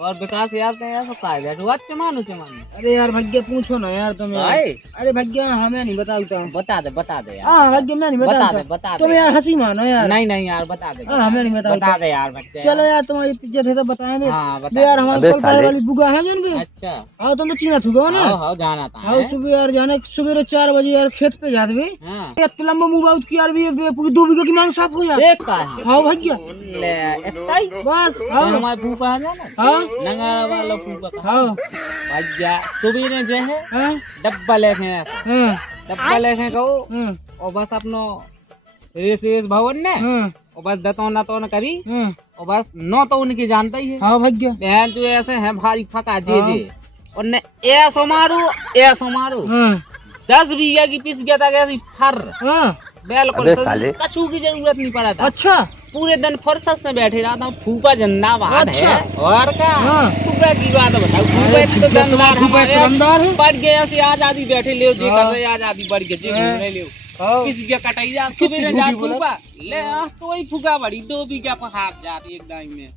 और विकास यार ते ऐसा काय बैठो अच्छे मानो अरे यार भाग्य पूछो ना यार तुम यार। भाई अरे भाग्य हमें नहीं बताता। बता दे यार। हाँ भाग्य मैं नहीं बताता। बता तुम दे यार हंसी मानो यार। नहीं नहीं यार बता दे। हाँ हमें नहीं बताता। बता दे यार बच्चे। चलो यार तुम्हारी इज्जत है तो बताए दे। हाँ दे यार हमारे अबे कल साले। वाली बुआ है जन भी। अच्छा हाँ तुम तो चीना थुको ना। हाँ जाना था हाँ सुबह यार जाने सवेरे 4 बजे यार खेत पे जाते भी। हाँ ये लंबा मुंह बाउत की यार भी पूरी 2 बीघा की मांग साफ हो जाए। एक का है हाँ भाग्य ले इतना ही बस तो हाँ हमारे फूफा है ना हाँ नंगारा वाला फूफा का हाँ भैया सुबह ने जो है हाँ डब्बा लेके हाँ डब्बा लेके कहो हाँ और बस अपनो रेस भवन ने हाँ और बस दतौन करी हाँ और बस नौ तो उनकी जानता ही है हाँ भाग्य बहन जो ऐसे है भारी फका जे और ने ऐसो मारो हाँ 10 बीघा की पिस गया था कैसी फर हाँ बिल्कुल अबे साले। कछू की जरूरत नहीं पड़ा था अच्छा पूरे दिन फुर्सत से बैठे रहा था फूफा जिंदाबाद अच्छा। है और क्या हाँ। फूफा की बात बताओ फूफा अरे तो दमदार फूफा हमारे दमदार है। बढ़ गए ऐसे आजादी बैठे ले जी हाँ। कर रहे आजादी बढ़ गए जी हाँ। घूमने ले हाँ किसी के कटाई जा कितनी सुबह जा झूठी बोला। फूफा ले तो वही फूका बड़ी 2 बीघा पहाड़ जाती एक दाई में